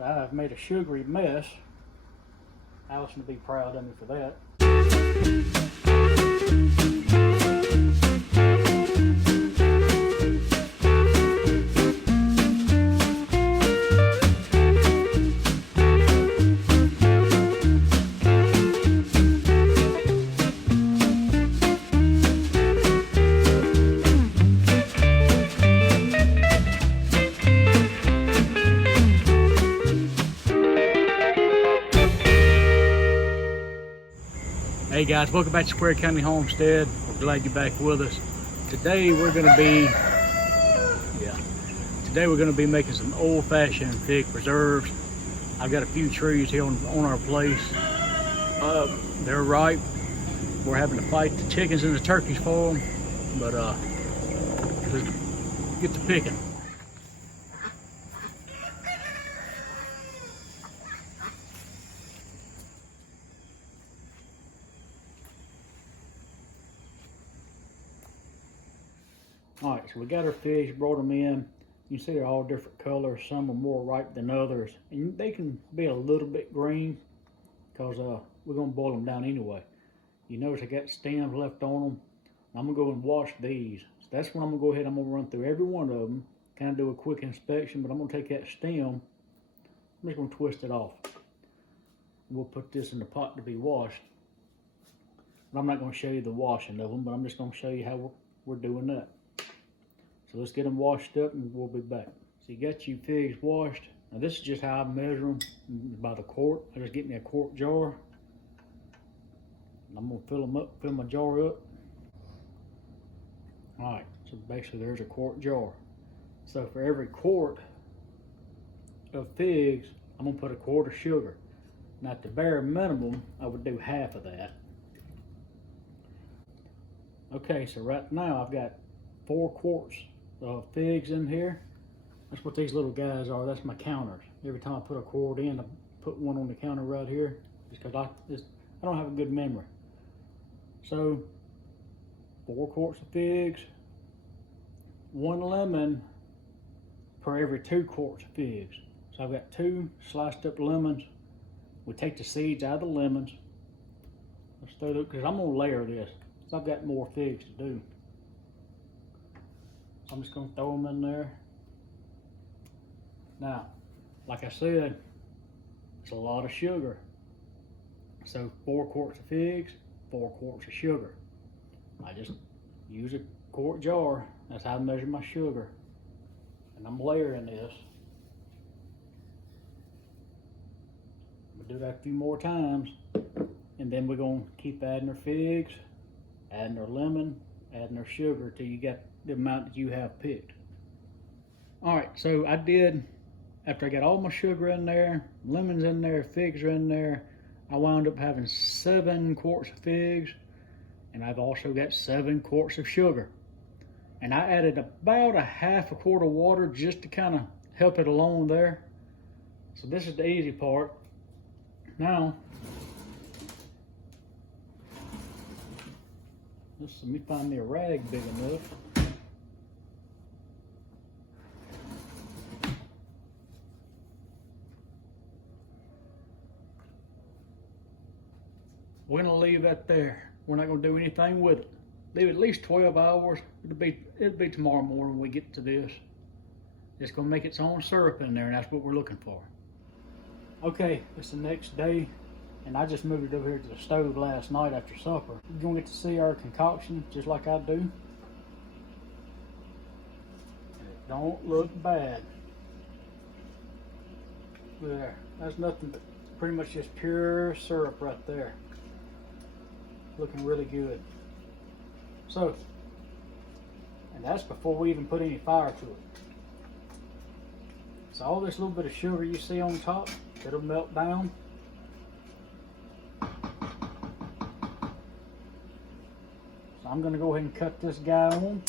So I've made a sugary mess. Allison will be proud of me for that. Hey guys, welcome back to Square County Homestead. We're glad you're back with us. Today we're gonna be making some old-fashioned fig preserves. I've got a few trees here on our place. They're ripe. We're having to fight the chickens and the turkeys for them, but let's get to picking. All right, so we got our figs, brought them in. You can see they're all different colors. Some are more ripe than others. And they can be a little bit green because we're gonna boil them down anyway. You notice I got stems left on them. I'm gonna go and wash these. So that's when I'm gonna go ahead, I'm gonna run through every one of them, kind of do a quick inspection, but I'm gonna take that stem, I'm just gonna twist it off. We'll put this in the pot to be washed. But I'm not gonna show you the washing of them, but I'm just gonna show you how we're doing that. So let's get them washed up and we'll be back. So you got your figs washed. Now this is just how I measure them by the quart. I just get me a quart jar. And I'm gonna fill them up, fill my jar up. All right, so basically there's a quart jar. So for every quart of figs, I'm gonna put a quart of sugar. Now at the bare minimum, I would do half of that. Okay, so right now I've got 4 quarts of figs in here. That's what these little guys are. That's my counters. Every time I put a quart in, I put one on the counter right here, just because I don't have a good memory. So 4 quarts of figs, 1 lemon per every 2 quarts of figs. So I've got 2 sliced up lemons. We take the seeds out of the lemons. Let's throw it, because I'm gonna layer this. So I've got more figs to do. I'm just gonna throw them in there. Now, like I said, it's a lot of sugar. So 4 quarts of figs, 4 quarts of sugar. I just use a quart jar. That's how I measure my sugar. And I'm layering this. I'm gonna do that a few more times. And then we're gonna keep adding our figs, adding our lemon, adding our sugar till you get the amount that you have picked. All right, so I did, after I got all my sugar in there, lemons in there, figs are in there, I wound up having 7 quarts of figs, and I've also got 7 quarts of sugar. And I added about a half a quart of water just to kind of help it along there. So this is the easy part. Now, let me find me a rag big enough. We're gonna leave that there. We're not gonna do anything with it. Leave it at least 12 hours. It'll be tomorrow morning when we get to this. It's gonna make its own syrup in there, and that's what we're looking for. Okay, it's the next day, and I just moved it over here to the stove last night after supper. You're gonna get to see our concoction just like I do. And it don't look bad. There, that's nothing but pretty much just pure syrup right there. Looking really good. So, and that's before we even put any fire to it. So all this little bit of sugar you see on top, it'll melt down. So I'm gonna go ahead and cut this guy on.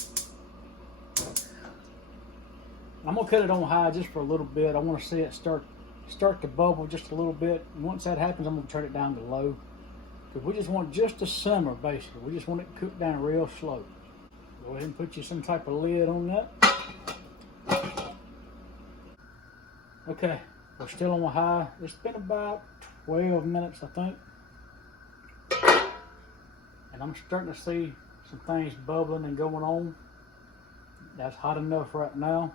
I'm gonna cut it on high just for a little bit. I wanna see it start to bubble just a little bit. And once that happens, I'm gonna turn it down to low. Because we just want just to simmer, basically. We just want it to cook down real slow. Go ahead and put you some type of lid on that. Okay, We're still on a high. It's been about 12 minutes, I think. And I'm starting to see some things bubbling and going on. That's hot enough right now.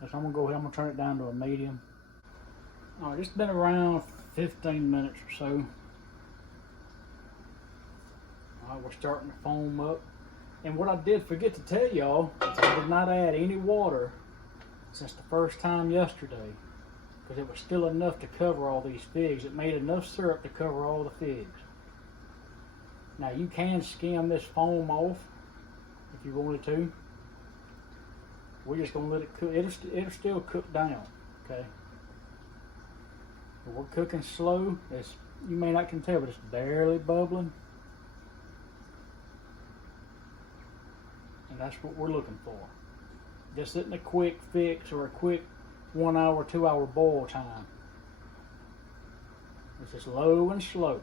So I'm gonna go ahead, I'm gonna turn it down to a medium. All right, it's been around 15 minutes or so. All right, we're starting to foam up. And what I did forget to tell y'all is I did not add any water since the first time yesterday, because it was still enough to cover all these figs. It made enough syrup to cover all the figs. Now you can skim this foam off if you wanted to. We're just gonna let it cook. It'll still cook down, okay? But we're cooking slow. You may not can tell, but it's barely bubbling. And that's what we're looking for. This isn't a quick fix or a quick 1 hour, 2 hour boil time. It's just low and slow.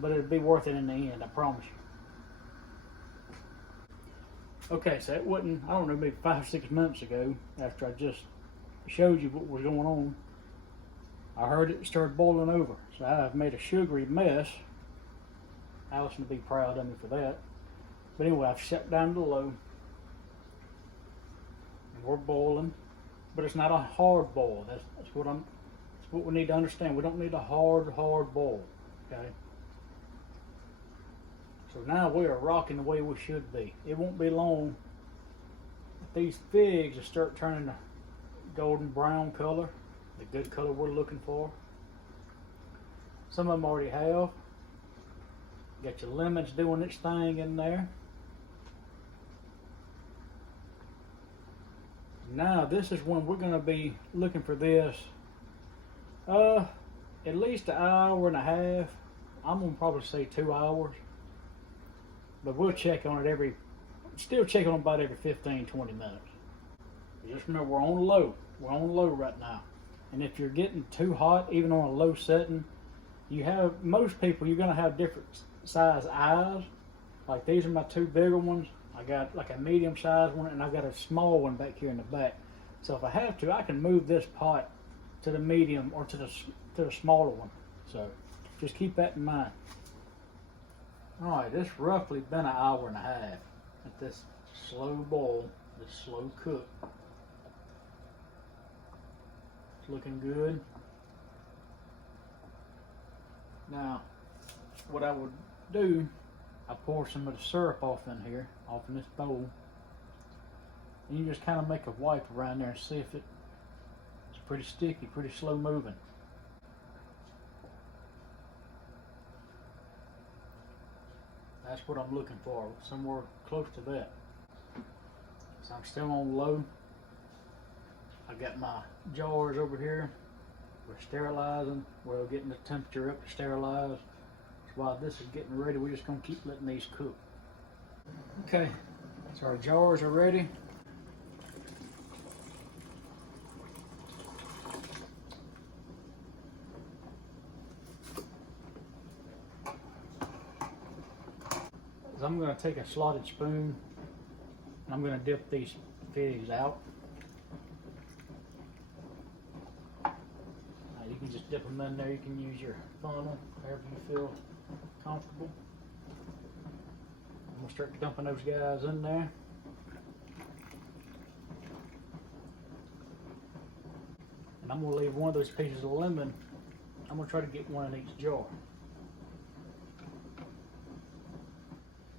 But it'll be worth it in the end, I promise you. Okay, so it wasn't, I don't know, maybe 5 or 6 minutes ago, after I just showed you what was going on, I heard it started boiling over. So I've made a sugary mess. Allison will be proud of me for that. But anyway, I've shut down to low. And we're boiling. But it's not a hard boil. That's what we need to understand. We don't need a hard boil. Okay? So now we are rocking the way we should be. It won't be long. These figs will start turning a golden brown color, the good color we're looking for. Some of them already have. Got your lemons doing its thing in there. Now this is when we're going to be looking for this at least an hour and a half. I'm going to probably say 2 hours. But we'll check on it still check on it about every 15, 20 minutes. Just remember, we're on low. We're on low right now. And if you're getting too hot, even on a low setting, most people, you're gonna have different size eyes. Like these are my 2 bigger ones. I got like a medium sized one and I got a small one back here in the back. So if I have to, I can move this pot to the medium or to the smaller one. So just keep that in mind. Alright, it's roughly been an hour and a half at this slow boil, this slow cook. It's looking good. Now, what I would do, I pour some of the syrup off in here, off in this bowl. And you just kind of make a wipe around there and see if it's pretty sticky, pretty slow moving. That's what I'm looking for, somewhere close to that. So I'm still on low. I got my jars over here. We're sterilizing. We're getting the temperature up to sterilize. So while this is getting ready, we're just gonna keep letting these cook. Okay, so our jars are ready. I'm going to take a slotted spoon and I'm going to dip these figs out. Now you can just dip them in there. You can use your funnel, however you feel comfortable. I'm going to start dumping those guys in there. And I'm going to leave one of those pieces of lemon. I'm going to try to get one in each jar.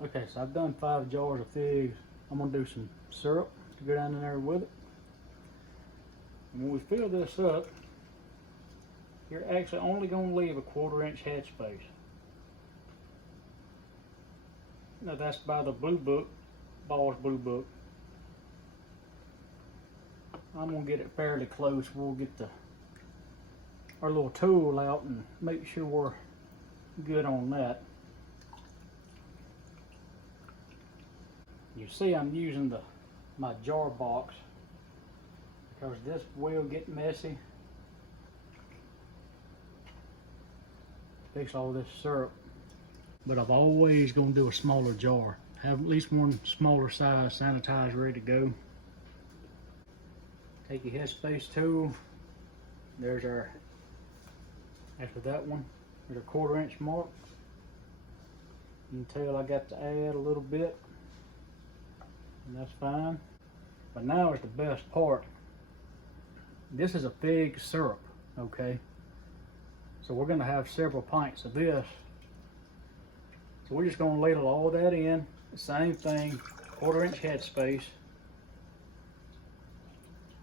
Okay, so I've done 5 jars of figs. I'm gonna do some syrup to go down in there with it. And when we fill this up, you're actually only gonna leave a 1/4 inch head space. Now that's by the blue book, Ball's Blue Book. I'm gonna get it fairly close. We'll get our little tool out and make sure we're good on that. You see I'm using my jar box because this will get messy. Fix all this syrup. But I'm always going to do a smaller jar. Have at least one smaller size sanitized ready to go. Take your headspace tool. There's our, after that one, there's a 1/4 inch mark. You can tell I got to add a little bit, and that's fine. But now is the best part. This is a fig syrup, okay? So we're gonna have several pints of this. So we're just gonna ladle all that in, the same thing, 1/4 inch headspace.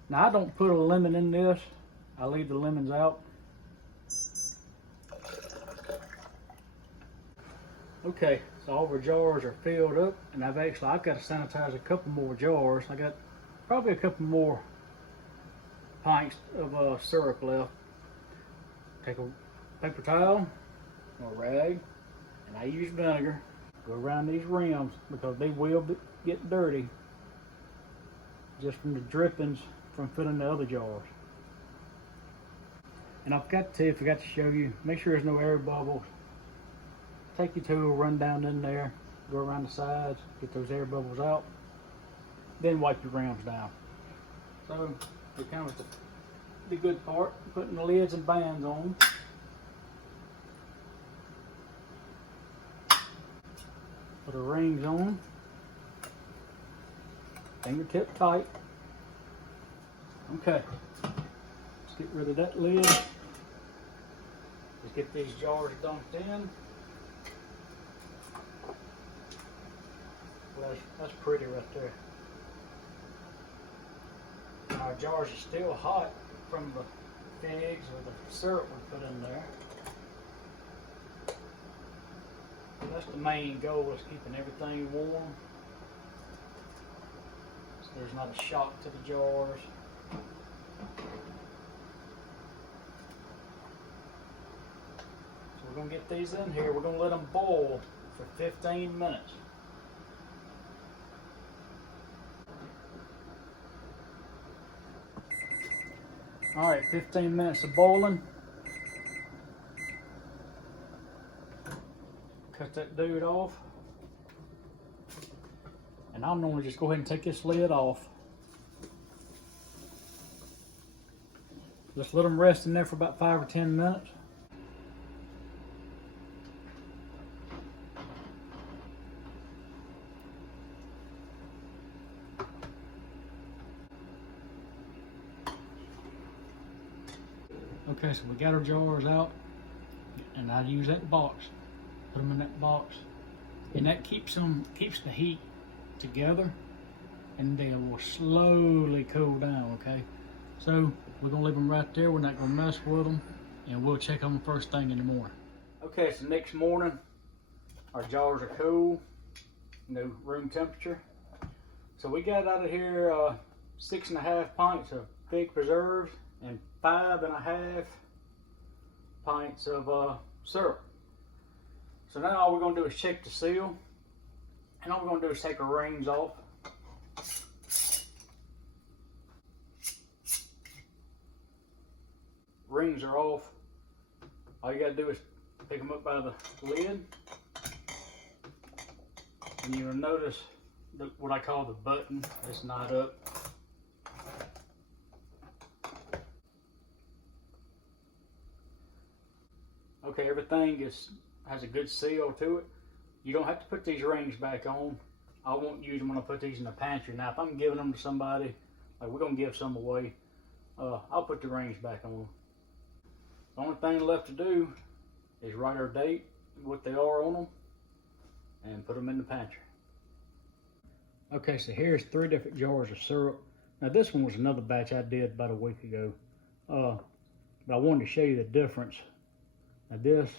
Now I don't put a lemon in this, I leave the lemons out. Okay, so all of our jars are filled up, and I've got to sanitize a couple more jars. I got probably a couple more pints of syrup left. Take a paper towel or a rag, and I use vinegar. Go around these rims because they will get dirty just from the drippings from filling the other jars. And I forgot to show you, make sure there's no air bubbles. Take your tool, run down in there, go around the sides, get those air bubbles out, then wipe your rims down. So it comes to the good part, putting the lids and bands on. Put the rings on, fingertip tight. Okay, let's get rid of that lid. Let's get these jars dumped in. That's pretty right there. Our jars are still hot from the figs or the syrup we put in there. That's the main goal, is keeping everything warm, so there's not a shock to the jars. So we're going to get these in here. We're going to let them boil for 15 minutes. All right, 15 minutes of boiling. Cut that dude off. And I'll normally just go ahead and take this lid off. Just let them rest in there for about 5 or 10 minutes. Okay, so we got our jars out, and I use that box. Put them in that box, and that keeps the heat together, and they will slowly cool down. Okay, so we're gonna leave them right there. We're not gonna mess with them, and we'll check on them first thing in the morning. Okay, so next morning, our jars are cool, room temperature. So we got out of here 6.5 pints of fig preserves and 5.5 pints of syrup. So now all we're going to do is check the seal, and all we're going to do is take our rings off. Rings are off. All you got to do is pick them up by the lid, and you'll notice what I call the button. It's not up. Okay, everything has a good seal to it. You don't have to put these rings back on. I won't use them when I put these in the pantry. Now, if I'm giving them to somebody, like we're gonna give some away, I'll put the rings back on. The only thing left to do is write our date, what they are on them, and put them in the pantry. Okay, so here's 3 different jars of syrup. Now this one was another batch I did about a week ago, but I wanted to show you the difference. Now this,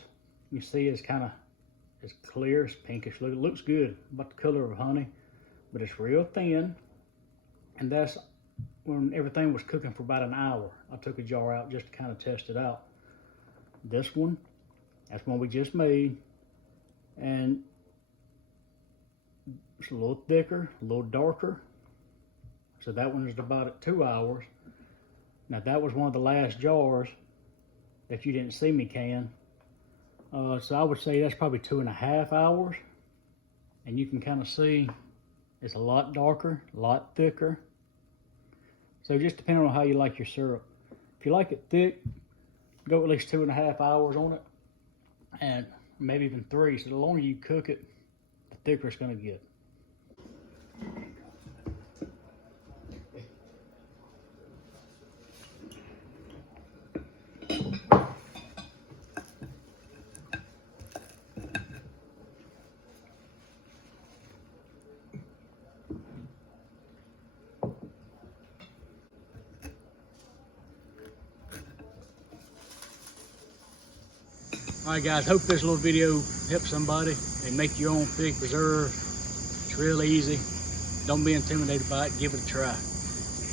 you see, is kind of, it's clear, it's pinkish. Look, it looks good, about the color of honey, but it's real thin. And that's when everything was cooking for about an hour. I took a jar out just to kind of test it out. This one, that's one we just made, and it's a little thicker, a little darker. So that one is about at 2 hours. Now that was one of the last jars that you didn't see me can. So I would say that's probably 2.5 hours. And you can kind of see it's a lot darker, a lot thicker. So just depending on how you like your syrup. If you like it thick, go at least 2.5 hours on it, and maybe even 3. So the longer you cook it, the thicker it's going to get. Alright guys, hope this little video helps somebody and make your own fig preserve. It's real easy. Don't be intimidated by it. Give it a try.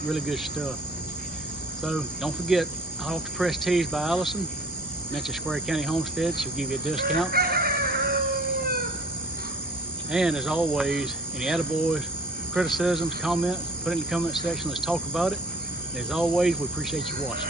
Really good stuff. So don't forget, hot off the press teas by Allison. Mention Square County Homestead, she'll give you a discount. And as always, any attaboys, criticisms, comments, put it in the comment section. Let's talk about it. And as always, we appreciate you watching.